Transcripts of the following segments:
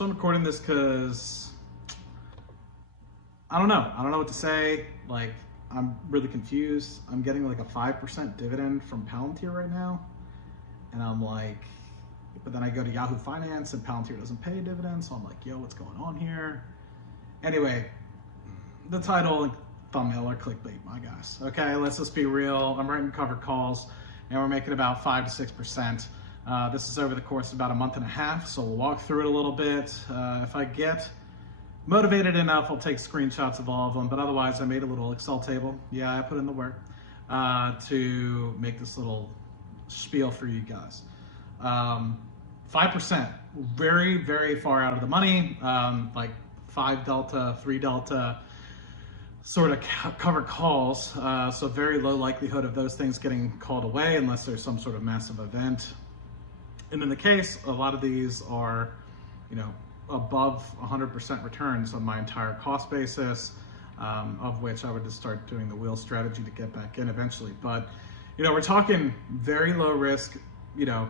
So I'm recording this because I don't know what to say. Like, I'm really confused. I'm getting like a 5% dividend from Palantir right now. And I'm like, but then I go to Yahoo Finance and Palantir doesn't pay a dividend. So I'm like, yo, what's going on here? Anyway, the title and thumbnail are clickbait, my guys. Okay, let's just be real. I'm writing covered calls and we're making about 5 to 6%. This is over the course of about a month and a half, so we'll walk through it a little bit. If I get motivated enough, I'll take screenshots of all of them, but otherwise I made a little Excel table. Yeah, I put in the work to make this little spiel for you guys. 5%, very, very far out of the money, like 5 delta, 3 delta, sort of covered calls, so very low likelihood of those things getting called away unless there's some sort of massive event. And in the case, a lot of these are, above 100% returns on my entire cost basis, of which I would just start doing the wheel strategy to get back in eventually. But, we're talking very low risk, a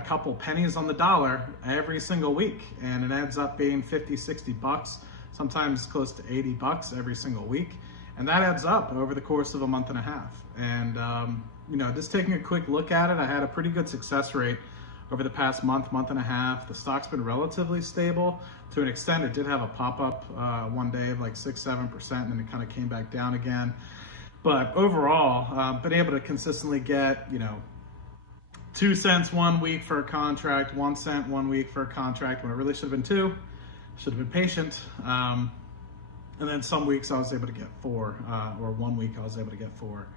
couple pennies on the dollar every single week. And it ends up being 50, 60 bucks, sometimes close to 80 bucks every single week. And that adds up over the course of a month and a half. And, just taking a quick look at it, I had a pretty good success rate over the past month and a half. The stock's been relatively stable to an extent. It did have a pop-up one day of like 6-7%, and then it kind of came back down again. But overall, been able to consistently get 2 cents 1 week for a contract, 1 cent 1 week for a contract, when it really should have been 2. Should have been patient. And then some weeks I was able to get 4, or 1 week I was able to get 4.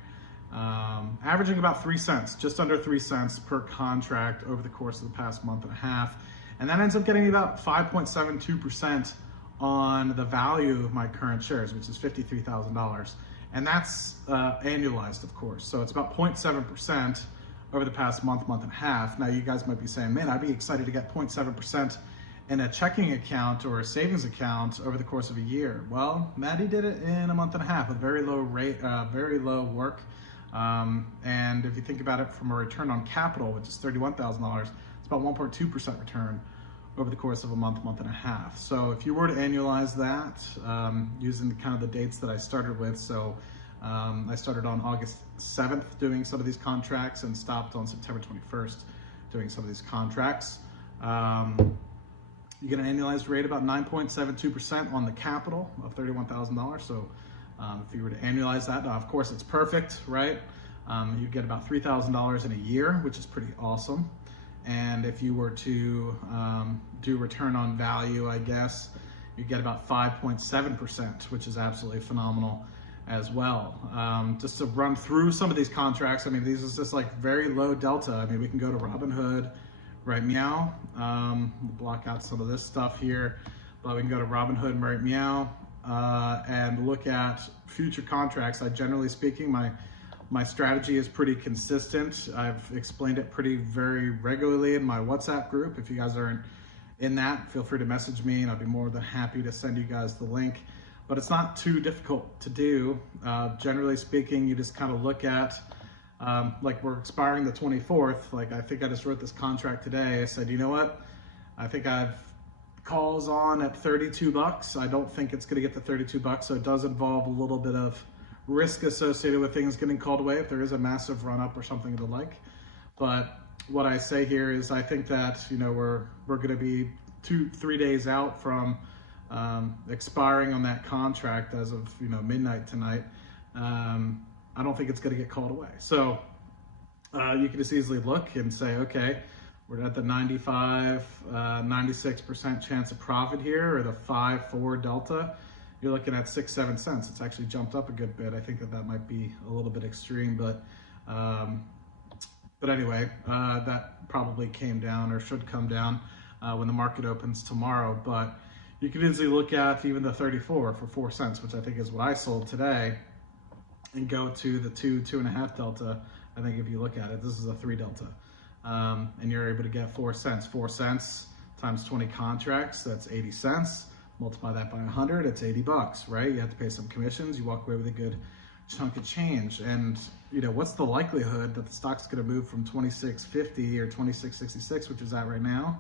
Averaging about 3 cents, just under 3 cents per contract over the course of the past month and a half. And that ends up getting me about 5.72% on the value of my current shares, which is $53,000. And that's annualized, of course. So it's about 0.7% over the past month and a half. Now you guys might be saying, man, I'd be excited to get 0.7% in a checking account or a savings account over the course of a year. Well, Maddie did it in a month and a half, a very low rate, very low work. And if you think about it from a return on capital, which is $31,000, it's about 1.2% return over the course of a month and a half. So if you were to annualize that, using kind of the dates that I started with, so I started on August 7th doing some of these contracts and stopped on September 21st doing some of these contracts. You get an annualized rate about 9.72% on the capital of $31,000. So if you were to annualize that, now of course it's perfect, right? You'd get about $3,000 in a year, which is pretty awesome. And if you were to do return on value, I guess, you get about 5.7%, which is absolutely phenomenal as well. Just to run through some of these contracts, I mean, these is just like very low delta. I mean, we can go to Robinhood right meow, block out some of this stuff here, but we can go to Robinhood and right meow and look at future contracts. Generally speaking, my strategy is pretty consistent. I've explained it very regularly in my WhatsApp group. If you guys aren't in that, feel free to message me and I'll be more than happy to send you guys the link. But it's not too difficult to do. Generally speaking, you just kind of look at, like we're expiring the 24th. Like I think I just wrote this contract today. I said, you know what? I think I've calls on at 32 bucks. I don't think it's gonna get to 32 bucks. So it does involve a little bit of risk associated with things getting called away if there is a massive run up or something of the like. But what I say here is I think that, we're gonna be 2-3 days out from expiring on that contract as of, midnight tonight. I don't think it's going to get called away. So you can just easily look and say, okay, we're at the 96% chance of profit here, or the 5-4 delta. You're looking at 6-7 cents. It's actually jumped up a good bit. I think that might be a little bit extreme, but anyway, that probably came down or should come down when the market opens tomorrow. But you can easily look at even the 34 for 4 cents, which I think is what I sold today, and go to the 2.5 delta. I think if you look at it, this is a 3 delta. And you're able to get 4 cents. 4 cents times 20 contracts, that's 80 cents. Multiply that by 100, it's 80 bucks, right? You have to pay some commissions, you walk away with a good chunk of change. And what's the likelihood that the stock's gonna move from 26.50 or 26.66, which is at right now,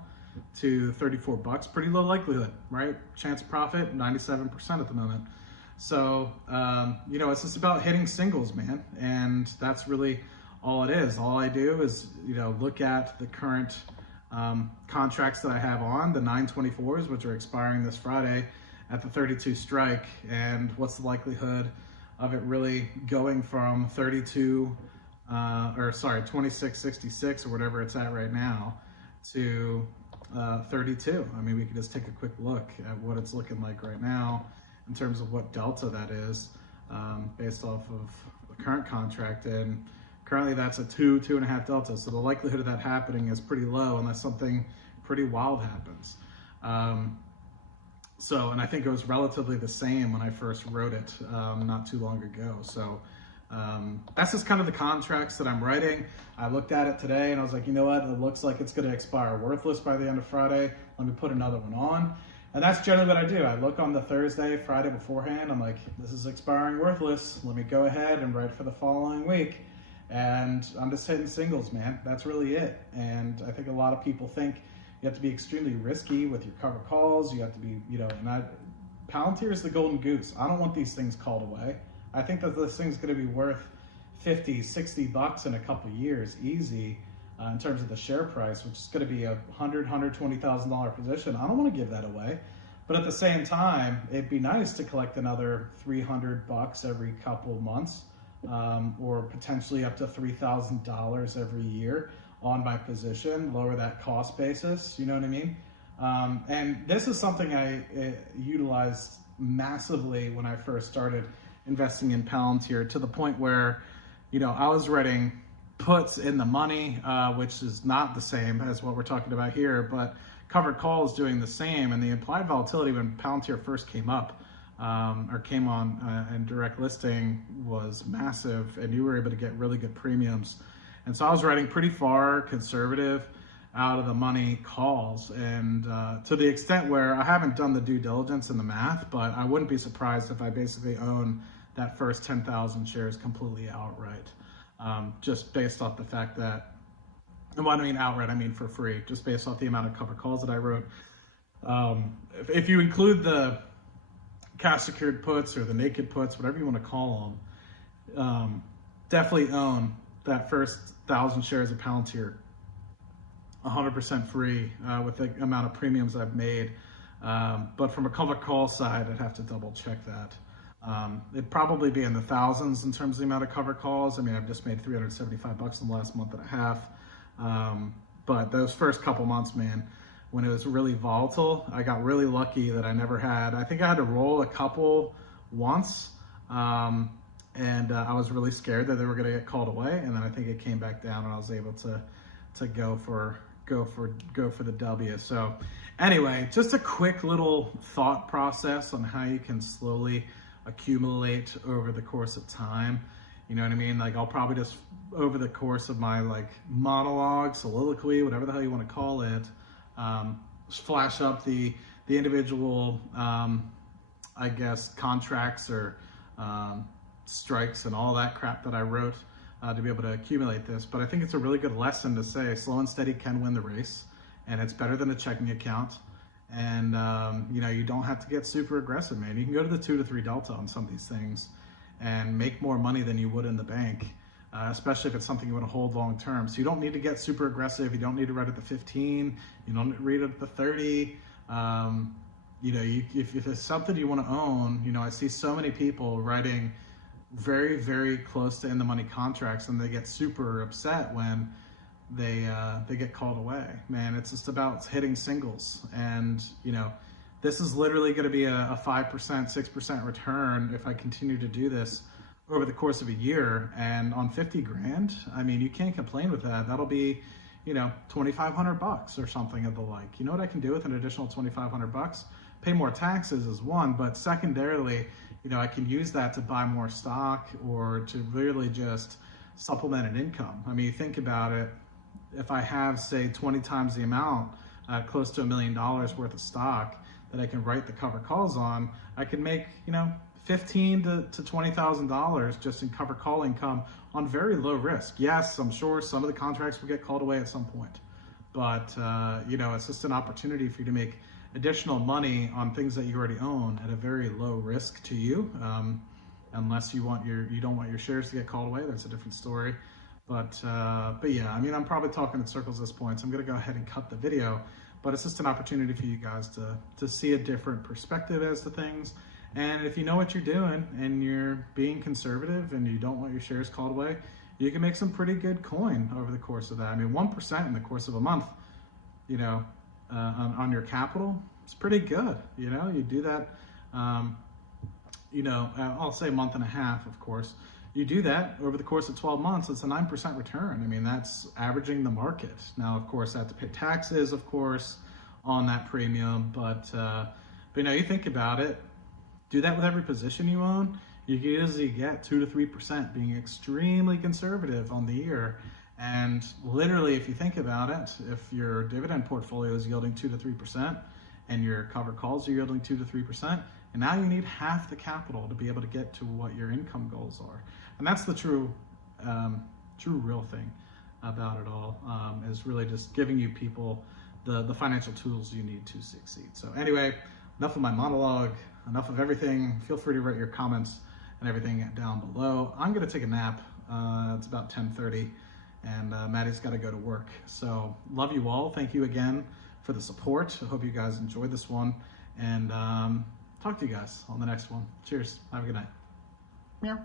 to 34 bucks, pretty low likelihood, right? Chance of profit, 97% at the moment. So, you know, it's just about hitting singles, man. And that's really all it is. All I do is, you know, look at the current contracts that I have on, the 924s, which are expiring this Friday at the 32 strike, and what's the likelihood of it really going from 26.66 or whatever it's at right now to 32. I mean, we can just take a quick look at what it's looking like right now in terms of what delta that is based off of the current contract, and currently that's a 2.5 delta. So the likelihood of that happening is pretty low unless something pretty wild happens. And I think it was relatively the same when I first wrote it not too long ago. So that's just kind of the contracts that I'm writing. I looked at it today and I was like, you know what? It looks like it's going to expire worthless by the end of Friday. Let me put another one on. And that's generally what I do. I look on the Thursday, Friday beforehand. I'm like, this is expiring worthless. Let me go ahead and write for the following week. And I'm just hitting singles, man. That's really it. And I think a lot of people think you have to be extremely risky with your cover calls. You have to be, you know, Palantir is the golden goose. I don't want these things called away. I think that this thing's going to be worth 50, 60 bucks in a couple of years, easy, in terms of the share price, which is going to be a $120,000 position. I don't want to give that away. But at the same time, it'd be nice to collect another 300 bucks every couple of months, or potentially up to $3,000 every year on my position, lower that cost basis, you know what I mean? And this is something I utilized massively when I first started investing in Palantir, to the point where, you know, I was writing puts in the money, which is not the same as what we're talking about here, but covered calls doing the same. And the implied volatility when Palantir first came up, or came on and direct listing, was massive, and you were able to get really good premiums. And so I was writing pretty far conservative out of the money calls, and to the extent where I haven't done the due diligence and the math, but I wouldn't be surprised if I basically own that first 10,000 shares completely outright, just based off the fact that, and when I mean outright, I mean for free, just based off the amount of cover calls that I wrote. If you include the cash secured puts or the naked puts, whatever you want to call them, definitely own that first 1,000 shares of Palantir 100% free with the amount of premiums I've made. But from a covered call side, I'd have to double check that. It'd probably be in the thousands in terms of the amount of covered calls. I mean, I've just made 375 bucks in the last month and a half. But those first couple months, man, when it was really volatile, I got really lucky that I never had, I think I had to roll a couple once. And I was really scared that they were going to get called away, and then I think it came back down, and I was able to go for the W. So anyway, just a quick little thought process on how you can slowly accumulate over the course of time. You know what I mean? Like, I'll probably just, over the course of my like monologue, soliloquy, whatever the hell you want to call it, flash up the individual, I guess, contracts or strikes and all that crap that I wrote to be able to accumulate this. But I think it's a really good lesson to say slow and steady can win the race, and it's better than a checking account. And you know, you don't have to get super aggressive, man. You can go to the 2 to 3 delta on some of these things and make more money than you would in the bank, especially if it's something you want to hold long term. So you don't need to get super aggressive. You don't need to write at the 15. You don't read at the 30. You know, if it's something you want to own, you know, I see so many people writing very, very close to in the money contracts, and they get super upset when they get called away. Man, it's just about hitting singles. And you know, this is literally going to be a 5%, 6% return if I continue to do this over the course of a year. And on 50 grand, I mean, you can't complain with that. That'll be, you know, 2,500 bucks or something of the like. You know what I can do with an additional 2,500 bucks? Pay more taxes is one, but secondarily, you know, I can use that to buy more stock or to really just supplement an income. I mean, think about it. If I have, say, 20 times the amount, close to $1 million worth of stock that I can write the cover calls on, I can make, you know, $15,000 to $20,000 just in cover call income on very low risk. Yes, I'm sure some of the contracts will get called away at some point, but you know, it's just an opportunity for you to make additional money on things that you already own at a very low risk to you. Unless you don't want your shares to get called away, that's a different story. But yeah, I mean, I'm probably talking in circles at this point, so I'm gonna go ahead and cut the video. But it's just an opportunity for you guys to see a different perspective as to things. And if you know what you're doing and you're being conservative and you don't want your shares called away, you can make some pretty good coin over the course of that. I mean, 1% in the course of a month, you know, on your capital, it's pretty good. You know, you do that, you know, I'll say a month and a half, of course. You do that over the course of 12 months, it's a 9% return. I mean, that's averaging the market. Now, of course, I have to pay taxes, of course, on that premium, but you know, you think about it, do that with every position you own, you can easily get 2 to 3%, being extremely conservative on the year. And literally, if you think about it, if your dividend portfolio is yielding 2 to 3% and your covered calls are yielding 2 to 3%, and now you need half the capital to be able to get to what your income goals are. And that's the true real thing about it all, is really just giving you people the financial tools you need to succeed. So anyway, enough of my monologue, enough of everything. Feel free to write your comments and everything down below. I'm gonna take a nap. It's about 10:30 and Maddie's gotta go to work. So love you all. Thank you again for the support. I hope you guys enjoyed this one, and talk to you guys on the next one. Cheers, have a good night. Meow.